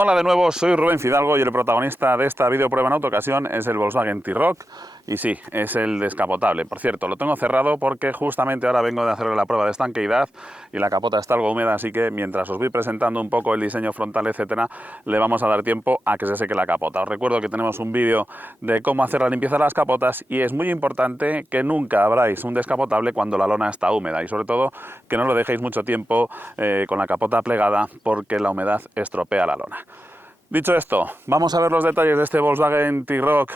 Hola de nuevo, soy Rubén Fidalgo y el protagonista de esta videoprueba en autoocasión es el Volkswagen T-Roc y sí, es el descapotable. Por cierto, lo tengo cerrado porque justamente ahora vengo de hacerle la prueba de estanqueidad y la capota está algo húmeda, así que mientras os voy presentando un poco el diseño frontal, etcétera, le vamos a dar tiempo a que se seque la capota. Os recuerdo que tenemos un vídeo de cómo hacer la limpieza de las capotas y es muy importante que nunca abráis un descapotable cuando la lona está húmeda y sobre todo que no lo dejéis mucho tiempo con la capota plegada porque la humedad estropea la lona. Dicho esto, vamos a ver los detalles de este Volkswagen T-Roc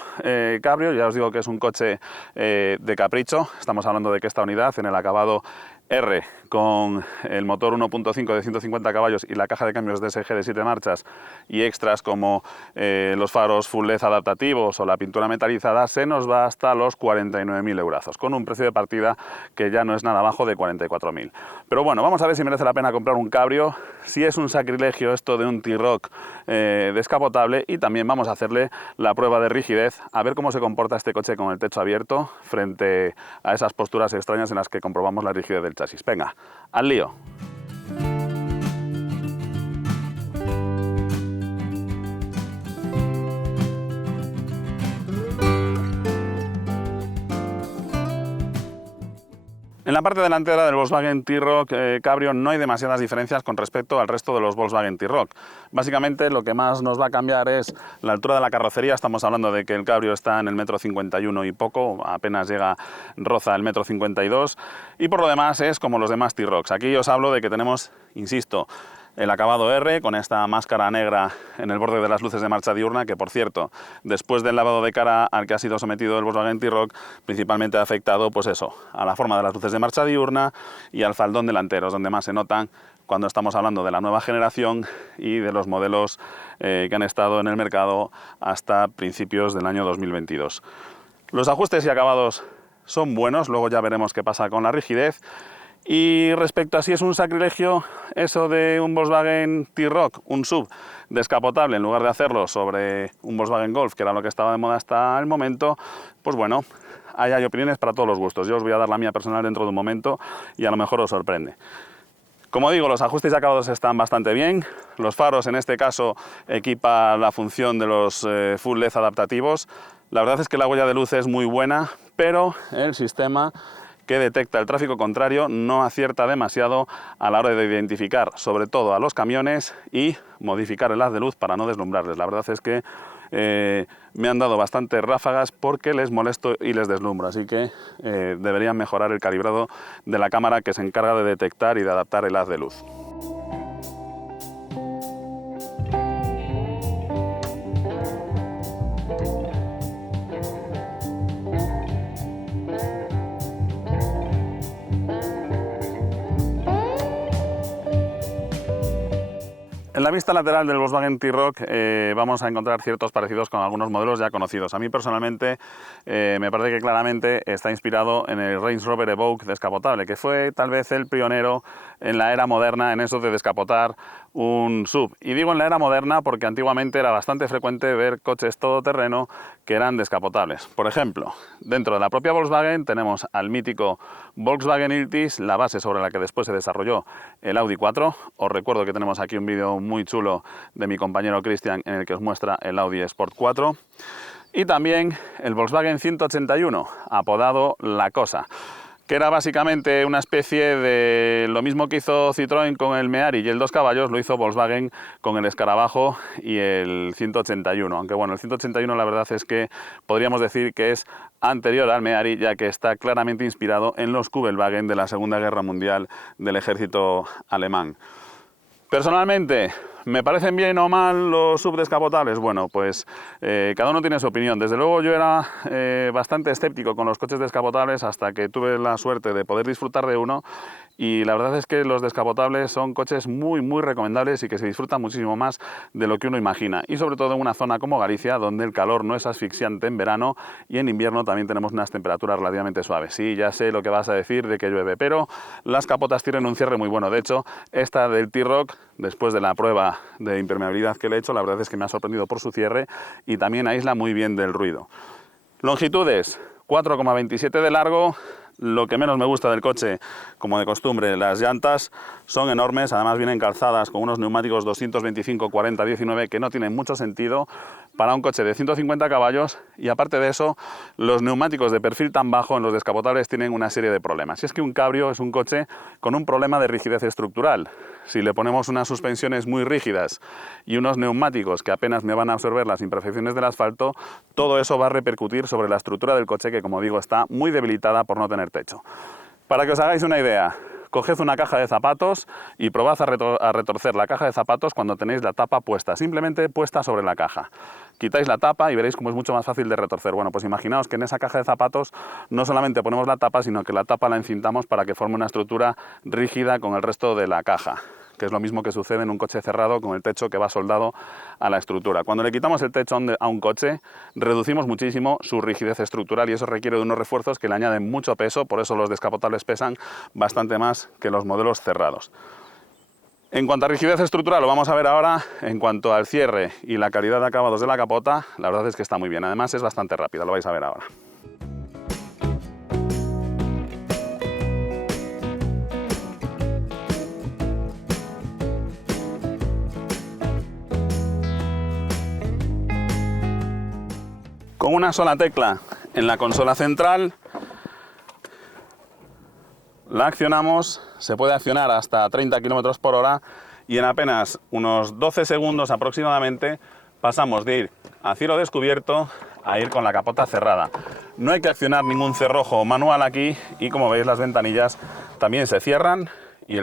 Cabrio. Ya os digo que es un coche de capricho. Estamos hablando de que esta unidad en el acabado R con el motor 1.5 de 150 caballos y la caja de cambios DSG de 7 marchas y extras como los faros full LED adaptativos o la pintura metalizada, se nos va hasta los 49.000 eurazos, con un precio de partida que ya no es nada bajo de 44.000. Pero bueno, vamos a ver si merece la pena comprar un cabrio, si es un sacrilegio esto de un T-Roc descapotable, y también vamos a hacerle la prueba de rigidez, a ver cómo se comporta este coche con el techo abierto frente a esas posturas extrañas en las que comprobamos la rigidez del chasis. Venga, al lío. En la parte delantera del Volkswagen T-Roc Cabrio no hay demasiadas diferencias con respecto al resto de los Volkswagen T-Roc. Básicamente lo que más nos va a cambiar es la altura de la carrocería. Estamos hablando de que el Cabrio está en el 1,51 m y poco, apenas roza el 1,52 m, y por lo demás es como los demás T-Rocs. Aquí os hablo de que tenemos, insisto, el acabado R con esta máscara negra en el borde de las luces de marcha diurna, que por cierto, después del lavado de cara al que ha sido sometido el Volkswagen T-Roc, principalmente ha afectado pues eso, a la forma de las luces de marcha diurna y al faldón delantero, donde más se notan cuando estamos hablando de la nueva generación y de los modelos que han estado en el mercado hasta principios del año 2022. Los ajustes y acabados son buenos, luego ya veremos qué pasa con la rigidez. Y respecto a si es un sacrilegio eso de un Volkswagen T-Roc, un SUV descapotable, en lugar de hacerlo sobre un Volkswagen Golf, que era lo que estaba de moda hasta el momento, pues bueno, ahí hay opiniones para todos los gustos. Yo os voy a dar la mía personal dentro de un momento y a lo mejor os sorprende. Como digo, los ajustes y acabados están bastante bien. Los faros, en este caso, equipa la función de los full LED adaptativos. La verdad es que la huella de luz es muy buena, pero el sistema que detecta el tráfico contrario no acierta demasiado a la hora de identificar, sobre todo a los camiones, y modificar el haz de luz para no deslumbrarles. La verdad es que me han dado bastantes ráfagas porque les molesto y les deslumbro, así que deberían mejorar el calibrado de la cámara que se encarga de detectar y de adaptar el haz de luz. En la vista lateral del Volkswagen T-Roc vamos a encontrar ciertos parecidos con algunos modelos ya conocidos. A mí personalmente me parece que claramente está inspirado en el Range Rover Evoque descapotable, que fue tal vez el pionero en la era moderna en eso de descapotar un SUV. Y digo en la era moderna porque antiguamente era bastante frecuente ver coches todoterreno que eran descapotables. Por ejemplo, dentro de la propia Volkswagen tenemos al mítico Volkswagen Iltis, la base sobre la que después se desarrolló el Audi 4. Os recuerdo que tenemos aquí un vídeo muy chulo de mi compañero Cristian en el que os muestra el Audi Sport 4. Y también el Volkswagen 181, apodado La Cosa, que era básicamente una especie de lo mismo que hizo Citroën con el Méhari y el 2 caballos, lo hizo Volkswagen con el Escarabajo y el 181, aunque bueno, el 181 la verdad es que podríamos decir que es anterior al Méhari, ya que está claramente inspirado en los Kübelwagen de la Segunda Guerra Mundial del ejército alemán. Personalmente, ¿me parecen bien o mal los SUV descapotables? Bueno, pues cada uno tiene su opinión. Desde luego yo era bastante escéptico con los coches descapotables hasta que tuve la suerte de poder disfrutar de uno, y la verdad es que los descapotables son coches muy recomendables y que se disfrutan muchísimo más de lo que uno imagina, y sobre todo en una zona como Galicia, donde el calor no es asfixiante en verano y en invierno también tenemos unas temperaturas relativamente suaves. Sí, ya sé lo que vas a decir de que llueve, pero las capotas tienen un cierre muy bueno. De hecho, esta del T-Roc, después de la prueba de impermeabilidad que le he hecho, la verdad es que me ha sorprendido por su cierre y también aísla muy bien del ruido. Longitudes: 4,27 de largo, Lo que menos me gusta del coche, como de costumbre, las llantas son enormes, además vienen calzadas con unos neumáticos 225, 40, 19 que no tienen mucho sentido para un coche de 150 caballos, y aparte de eso, los neumáticos de perfil tan bajo en los descapotables tienen una serie de problemas. Y es que un Cabrio es un coche con un problema de rigidez estructural. Si le ponemos unas suspensiones muy rígidas y unos neumáticos que apenas me van a absorber las imperfecciones del asfalto, todo eso va a repercutir sobre la estructura del coche, que, como digo, está muy debilitada por no tener techo. Para que os hagáis una idea, coged una caja de zapatos y probad a retorcer la caja de zapatos cuando tenéis la tapa puesta, simplemente puesta sobre la caja. Quitáis la tapa y veréis cómo es mucho más fácil de retorcer. Bueno, pues imaginaos que en esa caja de zapatos no solamente ponemos la tapa, sino que la tapa la encintamos para que forme una estructura rígida con el resto de la caja, que es lo mismo que sucede en un coche cerrado con el techo que va soldado a la estructura. Cuando le quitamos el techo a un coche, reducimos muchísimo su rigidez estructural, y eso requiere de unos refuerzos que le añaden mucho peso. Por eso los descapotables pesan bastante más que los modelos cerrados. En cuanto a rigidez estructural, lo vamos a ver ahora. En cuanto al cierre y la calidad de acabados de la capota, la verdad es que está muy bien. Además es bastante rápida, lo vais a ver ahora. Con una sola tecla en la consola central la accionamos, se puede accionar hasta 30 km por hora, y en apenas unos 12 segundos aproximadamente pasamos de ir a cielo descubierto a ir con la capota cerrada. No hay que accionar ningún cerrojo manual aquí, y como veis las ventanillas también se cierran, y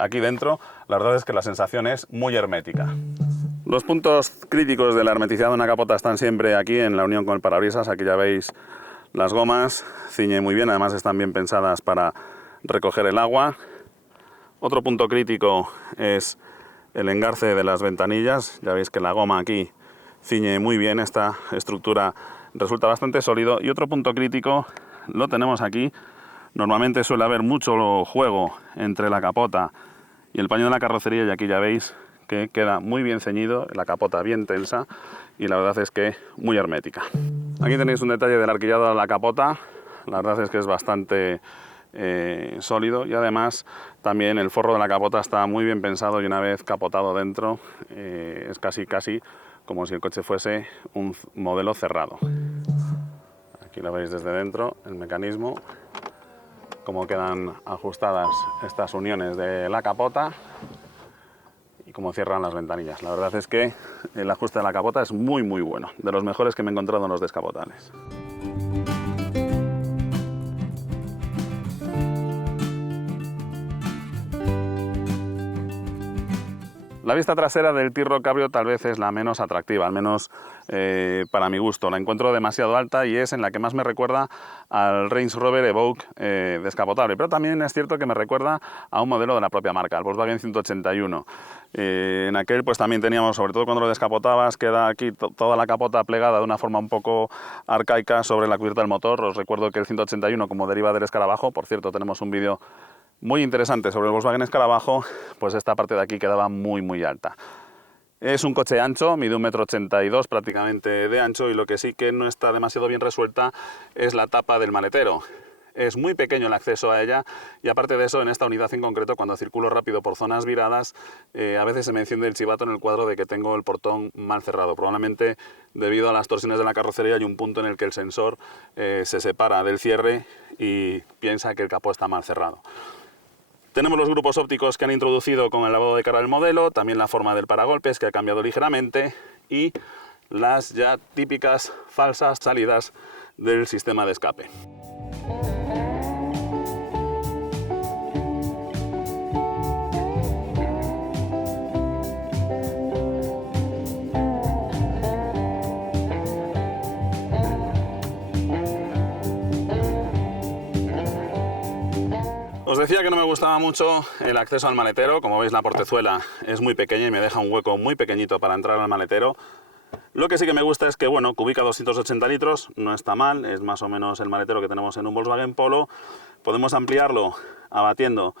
aquí dentro la verdad es que la sensación es muy hermética. Los puntos críticos de la hermeticidad de una capota están siempre aquí en la unión con el parabrisas. Aquí ya veis las gomas, ciñe muy bien, además están bien pensadas para recoger el agua. Otro punto crítico es el engarce de las ventanillas. Ya veis que la goma aquí ciñe muy bien, esta estructura resulta bastante sólido. Y otro punto crítico lo tenemos aquí. Normalmente suele haber mucho juego entre la capota y el paño de la carrocería, y aquí ya veis que queda muy bien ceñido, la capota bien tensa, y la verdad es que muy hermética. Aquí tenéis un detalle del arquillado de la capota. La verdad es que es bastante sólido, y además también el forro de la capota está muy bien pensado, y una vez capotado dentro es casi como si el coche fuese un modelo cerrado. Aquí lo veis desde dentro, el mecanismo, cómo quedan ajustadas estas uniones de la capota y cómo cierran las ventanillas. La verdad es que el ajuste de la capota es muy bueno, de los mejores que me he encontrado en los descapotables. La vista trasera del T-Roc Cabrio tal vez es la menos atractiva, al menos para mi gusto. La encuentro demasiado alta, y es en la que más me recuerda al Range Rover Evoque descapotable. Pero también es cierto que me recuerda a un modelo de la propia marca, el Volkswagen 181. En aquel pues también teníamos, sobre todo cuando lo descapotabas, queda aquí toda la capota plegada de una forma un poco arcaica sobre la cubierta del motor. Os recuerdo que el 181, como deriva del escarabajo, por cierto tenemos un vídeo muy interesante sobre el Volkswagen Escarabajo, pues esta parte de aquí quedaba muy alta. Es un coche ancho, mide 1,82 m prácticamente de ancho, y lo que sí que no está demasiado bien resuelta es la tapa del maletero. Es muy pequeño el acceso a ella, y aparte de eso, en esta unidad en concreto, cuando circulo rápido por zonas viradas, a veces se me enciende el chivato en el cuadro de que tengo el portón mal cerrado. Probablemente debido a las torsiones de la carrocería hay un punto en el que el sensor se separa del cierre y piensa que el capó está mal cerrado. Tenemos los grupos ópticos que han introducido con el lavado de cara del modelo, también la forma del paragolpes, que ha cambiado ligeramente, y las ya típicas falsas salidas del sistema de escape. Os decía que no me gustaba mucho el acceso al maletero. Como veis, la portezuela es muy pequeña y me deja un hueco muy pequeñito para entrar al maletero. Lo que sí que me gusta es que, bueno, cubica 280 litros, no está mal, es más o menos el maletero que tenemos en un Volkswagen Polo. Podemos ampliarlo abatiendo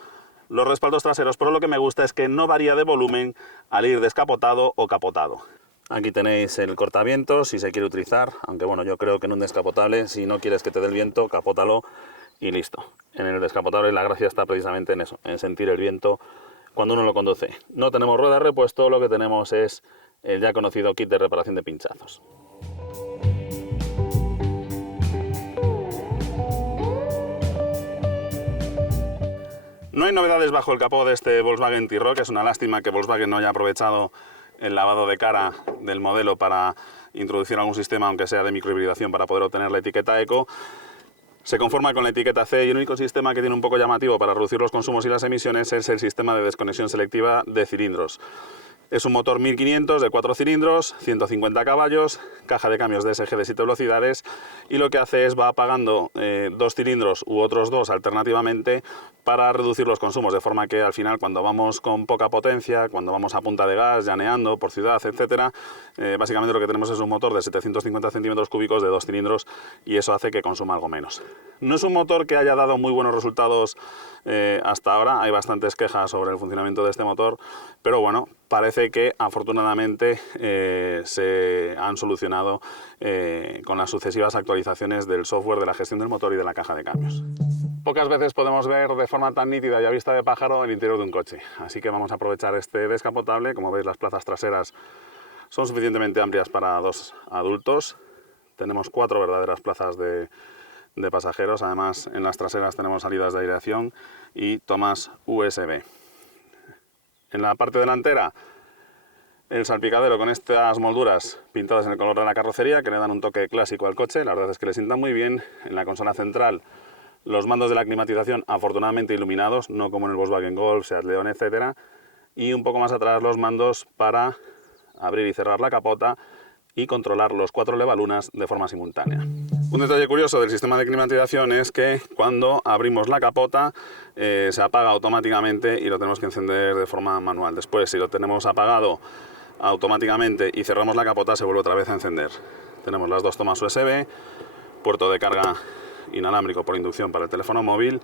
los respaldos traseros, pero lo que me gusta es que no varía de volumen al ir descapotado o capotado. Aquí tenéis el cortavientos si se quiere utilizar, aunque bueno, yo creo que en un descapotable, si no quieres que te dé el viento, capótalo y listo. En el descapotable la gracia está precisamente en eso, en sentir el viento cuando uno lo conduce. No tenemos rueda de repuesto, lo que tenemos es el ya conocido kit de reparación de pinchazos. No hay novedades bajo el capó de este Volkswagen T-Roc. Es una lástima que Volkswagen no haya aprovechado el lavado de cara del modelo para introducir algún sistema, aunque sea de microhibridación, para poder obtener la etiqueta Eco. Se conforma con la etiqueta C y el único sistema que tiene un poco llamativo para reducir los consumos y las emisiones es el sistema de desconexión selectiva de cilindros. Es un motor 1500 de 4 cilindros, 150 caballos, caja de cambios DSG de 7 velocidades, y lo que hace es va apagando 2 cilindros u otros 2 alternativamente para reducir los consumos, de forma que al final, cuando vamos con poca potencia, cuando vamos a punta de gas, llaneando por ciudad, etcétera, básicamente lo que tenemos es un motor de 750 centímetros cúbicos de 2 cilindros, y eso hace que consuma algo menos. No es un motor que haya dado muy buenos resultados hasta ahora. Hay bastantes quejas sobre el funcionamiento de este motor, pero bueno, parece que afortunadamente se han solucionado con las sucesivas actualizaciones del software de la gestión del motor y de la caja de cambios. Pocas veces podemos ver de forma tan nítida y a vista de pájaro el interior de un coche, así que vamos a aprovechar este descapotable. Como veis, las plazas traseras son suficientemente amplias para 2 adultos. Tenemos 4 verdaderas plazas de pasajeros. Además, en las traseras tenemos salidas de aireación y tomas USB. En la parte delantera, el salpicadero con estas molduras pintadas en el color de la carrocería, que le dan un toque clásico al coche. La verdad es que le sientan muy bien. En la consola central, los mandos de la climatización afortunadamente iluminados, no como en el Volkswagen Golf, Seat León, etcétera. Y un poco más atrás los mandos para abrir y cerrar la capota y controlar los 4 levalunas de forma simultánea. Un detalle curioso del sistema de climatización es que cuando abrimos la capota se apaga automáticamente y lo tenemos que encender de forma manual. Después, si lo tenemos apagado automáticamente y cerramos la capota, se vuelve otra vez a encender. Tenemos las 2 tomas USB, puerto de carga inalámbrico por inducción para el teléfono móvil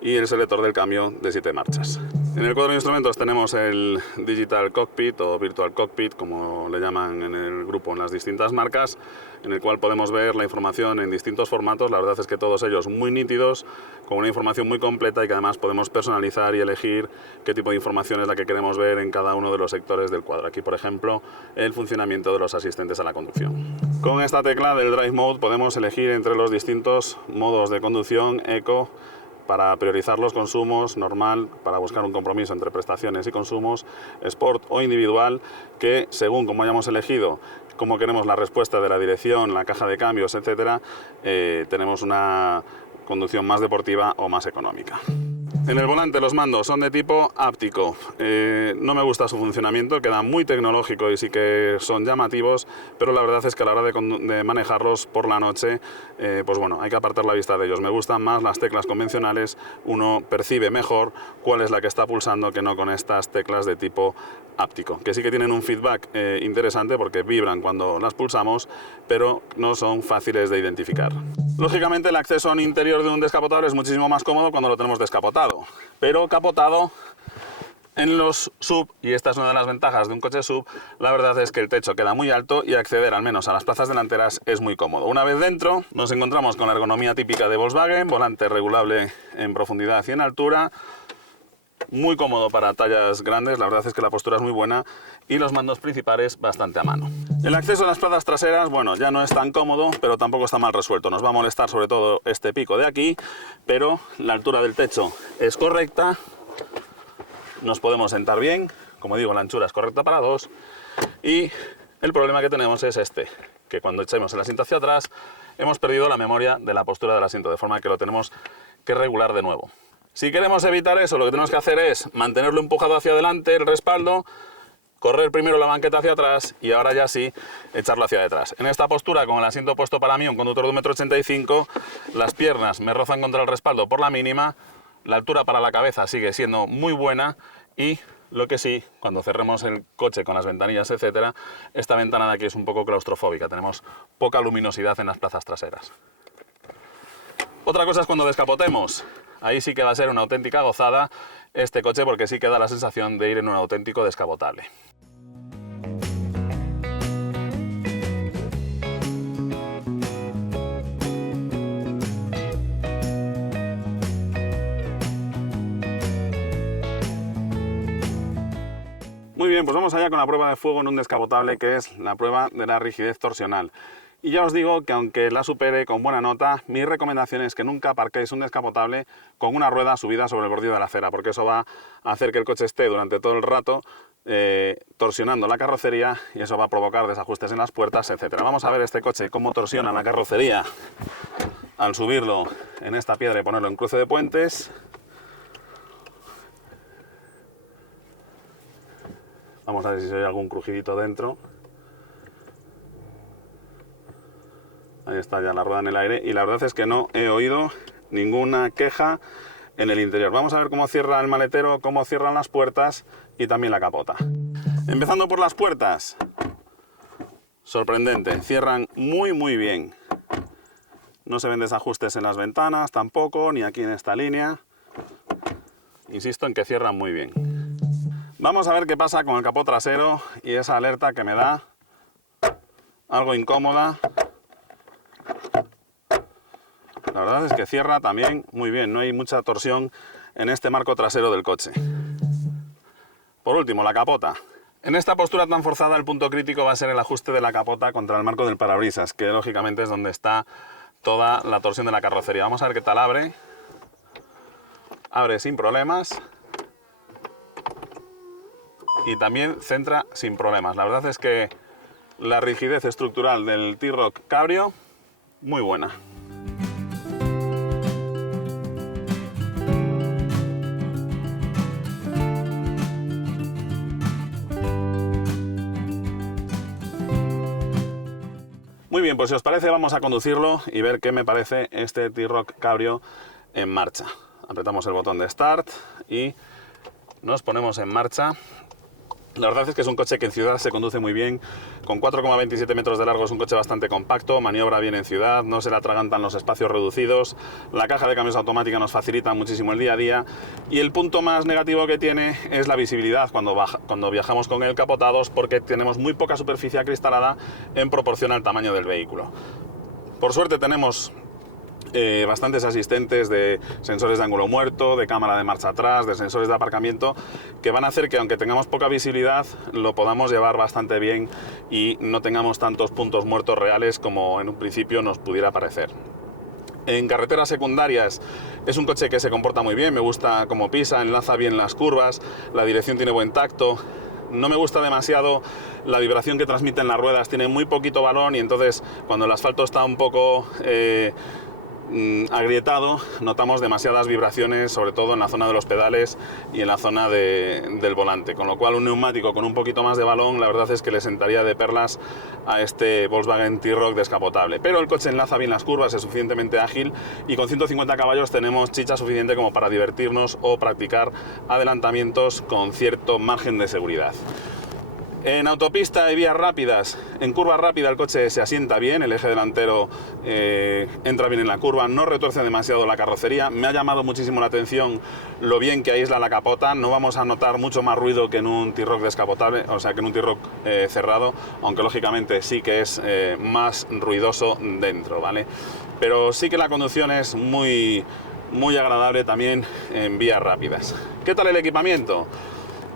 y el selector del cambio de 7 marchas. En el cuadro de instrumentos tenemos el Digital Cockpit o Virtual Cockpit, como le llaman en el grupo en las distintas marcas, en el cual podemos ver la información en distintos formatos. La verdad es que todos ellos muy nítidos, con una información muy completa, y que además podemos personalizar y elegir qué tipo de información es la que queremos ver en cada uno de los sectores del cuadro. Aquí, por ejemplo, el funcionamiento de los asistentes a la conducción. Con esta tecla del Drive Mode podemos elegir entre los distintos modos de conducción: Eco, para priorizar los consumos, normal, para buscar un compromiso entre prestaciones y consumos, Sport o individual, que según como hayamos elegido, como queremos la respuesta de la dirección, la caja de cambios, etcétera, tenemos una conducción más deportiva o más económica. En el volante los mandos son de tipo áptico. No me gusta su funcionamiento, queda muy tecnológico y sí que son llamativos, pero la verdad es que a la hora de manejarlos por la noche, pues bueno, hay que apartar la vista de ellos. Me gustan más las teclas convencionales, uno percibe mejor cuál es la que está pulsando que no con estas teclas de tipo áptico, que sí que tienen un feedback interesante porque vibran cuando las pulsamos, pero no son fáciles de identificar. Lógicamente, el acceso a un interior de un descapotable es muchísimo más cómodo cuando lo tenemos descapotado, pero capotado en los SUV, y esta es una de las ventajas de un coche SUV, la verdad es que el techo queda muy alto y acceder al menos a las plazas delanteras es muy cómodo. Una vez dentro nos encontramos con la ergonomía típica de Volkswagen, volante regulable en profundidad y en altura, muy cómodo para tallas grandes. La verdad es que la postura es muy buena y los mandos principales bastante a mano. El acceso a las plazas traseras, bueno, ya no es tan cómodo, pero tampoco está mal resuelto. Nos va a molestar sobre todo este pico de aquí, pero la altura del techo es correcta, nos podemos sentar bien, como digo, la anchura es correcta para 2, y el problema que tenemos es este, que cuando echemos el asiento hacia atrás hemos perdido la memoria de la postura del asiento, de forma que lo tenemos que regular de nuevo. Si queremos evitar eso, lo que tenemos que hacer es mantenerlo empujado hacia adelante, el respaldo, correr primero la banqueta hacia atrás y ahora ya sí echarlo hacia detrás. En esta postura, con el asiento puesto para mí, un conductor de 1,85 m, las piernas me rozan contra el respaldo por la mínima, la altura para la cabeza sigue siendo muy buena, y lo que sí, cuando cerremos el coche con las ventanillas, etcétera, esta ventana de aquí es un poco claustrofóbica, tenemos poca luminosidad en las plazas traseras. Otra cosa es cuando descapotemos. Ahí sí que va a ser una auténtica gozada este coche, porque sí que da la sensación de ir en un auténtico descapotable. Muy bien, pues vamos allá con la prueba de fuego en un descapotable, que es la prueba de la rigidez torsional. Y ya os digo que aunque la supere con buena nota, mi recomendación es que nunca aparquéis un descapotable con una rueda subida sobre el bordillo de la acera, porque eso va a hacer que el coche esté durante todo el rato torsionando la carrocería y eso va a provocar desajustes en las puertas, etc. Vamos a ver este coche cómo torsiona la carrocería al subirlo en esta piedra y ponerlo en cruce de puentes. Vamos a ver si se oye algún crujidito dentro. Ahí está ya la rueda en el aire y la verdad es que no he oído ninguna queja en el interior. Vamos a ver cómo cierra el maletero, cómo cierran las puertas y también la capota. Empezando por las puertas. Sorprendente, cierran muy bien. No se ven desajustes en las ventanas tampoco, ni aquí en esta línea. Insisto en que cierran muy bien. Vamos a ver qué pasa con el capó trasero y esa alerta que me da algo incómoda. La verdad es que cierra también muy bien, no hay mucha torsión en este marco trasero del coche. Por último, la capota. En esta postura tan forzada el punto crítico va a ser el ajuste de la capota contra el marco del parabrisas, que lógicamente es donde está toda la torsión de la carrocería. Vamos a ver qué tal abre. Abre sin problemas. Y también centra sin problemas. La verdad es que la rigidez estructural del T-Roc Cabrio, muy buena. Muy bien, pues si os parece vamos a conducirlo y ver qué me parece este T-Roc Cabrio en marcha. Apretamos el botón de Start y nos ponemos en marcha. La verdad es que es un coche que en ciudad se conduce muy bien. Con 4,27 metros de largo es un coche bastante compacto, maniobra bien en ciudad, no se le atragantan los espacios reducidos, la caja de cambios automática nos facilita muchísimo el día a día y el punto más negativo que tiene es la visibilidad cuando viajamos con él capotados, porque tenemos muy poca superficie acristalada en proporción al tamaño del vehículo. Por suerte tenemos bastantes asistentes de sensores de ángulo muerto, de cámara de marcha atrás, de sensores de aparcamiento, que van a hacer que aunque tengamos poca visibilidad lo podamos llevar bastante bien y no tengamos tantos puntos muertos reales como en un principio nos pudiera parecer. En carreteras secundarias es un coche que se comporta muy bien, me gusta cómo pisa, enlaza bien las curvas, la dirección tiene buen tacto. No me gusta demasiado la vibración que transmiten las ruedas, tiene muy poquito balón y entonces cuando el asfalto está un poco agrietado notamos demasiadas vibraciones, sobre todo en la zona de los pedales y en la zona del volante, con lo cual un neumático con un poquito más de balón la verdad es que le sentaría de perlas a este Volkswagen T-Roc descapotable, pero el coche enlaza bien las curvas, es suficientemente ágil y con 150 caballos tenemos chicha suficiente como para divertirnos o practicar adelantamientos con cierto margen de seguridad. En autopista y vías rápidas, en curva rápida el coche se asienta bien, el eje delantero entra bien en la curva, no retuerce demasiado la carrocería. Me ha llamado muchísimo la atención lo bien que aísla la capota, no vamos a notar mucho más ruido que en un T-Roc descapotable, o sea que en un T-Roc cerrado, aunque lógicamente sí que es más ruidoso dentro, ¿vale? Pero sí que la conducción es muy agradable también en vías rápidas. ¿Qué tal el equipamiento?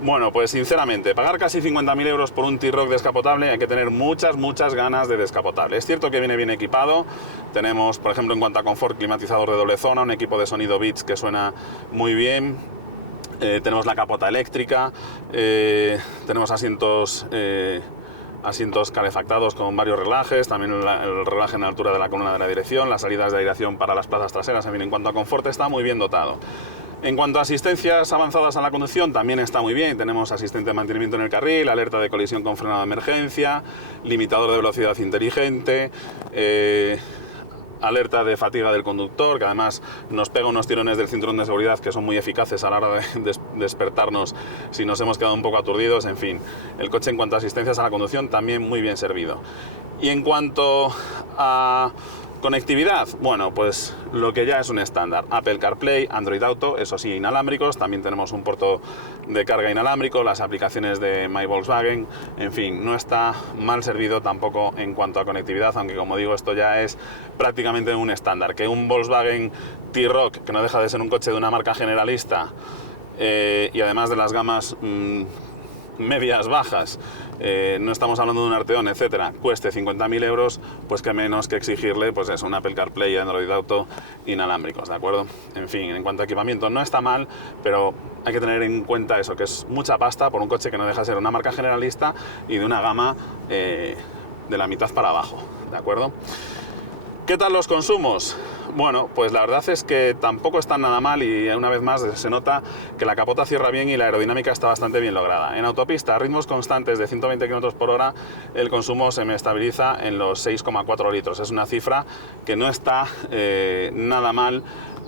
Bueno, pues sinceramente, pagar casi 50.000 euros por un T-Roc descapotable hay que tener muchas ganas de descapotable. Es cierto que viene bien equipado, tenemos, por ejemplo, en cuanto a confort, climatizador de doble zona, un equipo de sonido Beats que suena muy bien, tenemos la capota eléctrica, tenemos asientos calefactados con varios relajes, también el relaje en la altura de la columna de la dirección, las salidas de aireación para las plazas traseras. En fin, en cuanto a confort está muy bien dotado. En cuanto a asistencias avanzadas a la conducción, también está muy bien. Tenemos asistente de mantenimiento en el carril, alerta de colisión con frenado de emergencia, limitador de velocidad inteligente, alerta de fatiga del conductor, que además nos pega unos tirones del cinturón de seguridad que son muy eficaces a la hora de despertarnos si nos hemos quedado un poco aturdidos. En fin, el coche en cuanto a asistencias a la conducción también muy bien servido. Y en cuanto a conectividad, bueno, pues lo que ya es un estándar: Apple CarPlay, Android Auto, eso sí, inalámbricos, también tenemos un puerto de carga inalámbrico, las aplicaciones de My Volkswagen, en fin, no está mal servido tampoco en cuanto a conectividad, aunque como digo, esto ya es prácticamente un estándar. Que un Volkswagen T-Roc, que no deja de ser un coche de una marca generalista, y además de las gamas medias bajas, no estamos hablando de un Arteon, etcétera, cueste 50.000 euros, pues que menos que exigirle, pues eso, un Apple CarPlay y Android Auto inalámbricos, ¿de acuerdo? En fin, en cuanto a equipamiento no está mal, pero hay que tener en cuenta eso, que es mucha pasta por un coche que no deja de ser una marca generalista y de una gama de la mitad para abajo, ¿de acuerdo? ¿Qué tal los consumos? Bueno, pues la verdad es que tampoco están nada mal y una vez más se nota que la capota cierra bien y la aerodinámica está bastante bien lograda. En autopista, a ritmos constantes de 120 km por hora, el consumo se me estabiliza en los 6,4 litros. Es una cifra que no está nada mal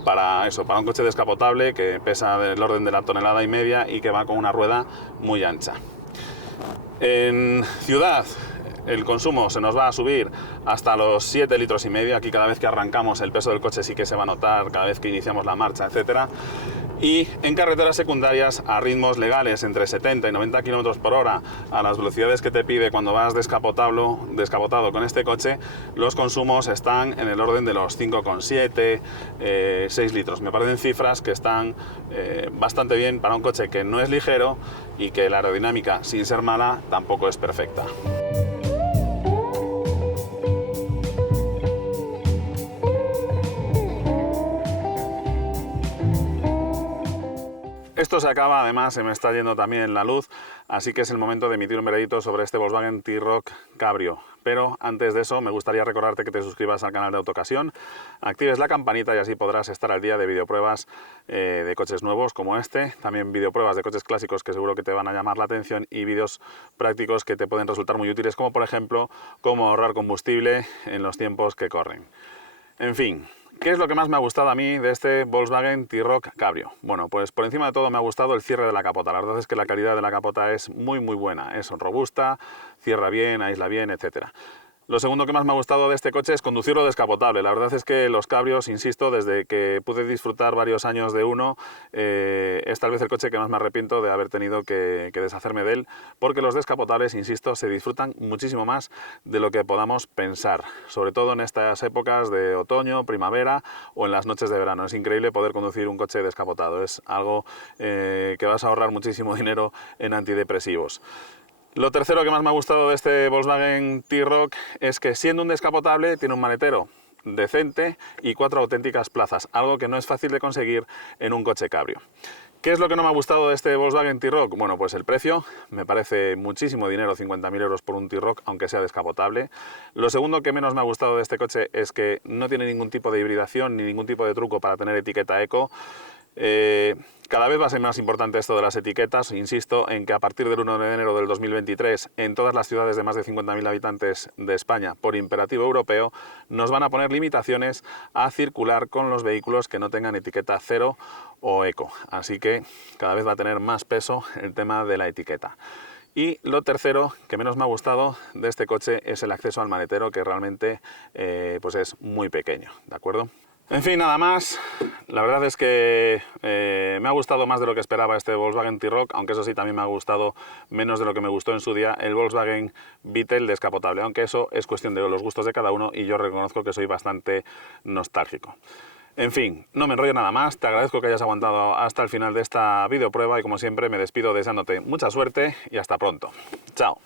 para eso, para un coche descapotable que pesa del orden de la 1,5 toneladas y que va con una rueda muy ancha. En ciudad, el consumo se nos va a subir hasta los 7,5 litros. Aquí cada vez que arrancamos el peso del coche sí que se va a notar, cada vez que iniciamos la marcha, etcétera. Y en carreteras secundarias a ritmos legales entre 70 y 90 km por hora, a las velocidades que te pide cuando vas descapotado con este coche, los consumos están en el orden de los 5,7, 6 litros. Me parecen cifras que están bastante bien para un coche que no es ligero y que la aerodinámica, sin ser mala, tampoco es perfecta. Esto se acaba, además se me está yendo también la luz, así que es el momento de emitir un veredicto sobre este Volkswagen T-Roc Cabrio. Pero antes de eso me gustaría recordarte que te suscribas al canal de Autocasión, actives la campanita y así podrás estar al día de videopruebas de coches nuevos como este, también videopruebas de coches clásicos que seguro que te van a llamar la atención y vídeos prácticos que te pueden resultar muy útiles, como por ejemplo cómo ahorrar combustible en los tiempos que corren. En fin, ¿qué es lo que más me ha gustado a mí de este Volkswagen T-Roc Cabrio? Bueno, pues por encima de todo me ha gustado el cierre de la capota. La verdad es que la calidad de la capota es muy buena, es robusta, cierra bien, aísla bien, etcétera. Lo segundo que más me ha gustado de este coche es conducirlo descapotable. La verdad es que los cabrios, insisto, desde que pude disfrutar varios años de uno, es tal vez el coche que más me arrepiento de haber tenido que deshacerme de él, porque los descapotables, insisto, se disfrutan muchísimo más de lo que podamos pensar, sobre todo en estas épocas de otoño, primavera o en las noches de verano. Es increíble poder conducir un coche descapotado, es algo que vas a ahorrar muchísimo dinero en antidepresivos. Lo tercero que más me ha gustado de este Volkswagen T-Roc es que, siendo un descapotable, tiene un maletero decente y 4 auténticas plazas, algo que no es fácil de conseguir en un coche cabrio. ¿Qué es lo que no me ha gustado de este Volkswagen T-Roc? Bueno, pues el precio, me parece muchísimo dinero, 50.000 euros por un T-Roc, aunque sea descapotable. Lo segundo que menos me ha gustado de este coche es que no tiene ningún tipo de hibridación ni ningún tipo de truco para tener etiqueta eco. Cada vez va a ser más importante esto de las etiquetas. Insisto en que a partir del 1 de enero del 2023, en todas las ciudades de más de 50.000 habitantes de España, por imperativo europeo, nos van a poner limitaciones a circular con los vehículos que no tengan etiqueta 0 o eco. Así que cada vez va a tener más peso el tema de la etiqueta. Y lo tercero que menos me ha gustado de este coche es el acceso al maletero, que realmente pues es muy pequeño, ¿de acuerdo? En fin, nada más. La verdad es que me ha gustado más de lo que esperaba este Volkswagen T-Roc, aunque eso sí, también me ha gustado menos de lo que me gustó en su día el Volkswagen Beetle descapotable, aunque eso es cuestión de los gustos de cada uno y yo reconozco que soy bastante nostálgico. En fin, no me enrollo nada más, te agradezco que hayas aguantado hasta el final de esta videoprueba y como siempre me despido deseándote mucha suerte y hasta pronto. Chao.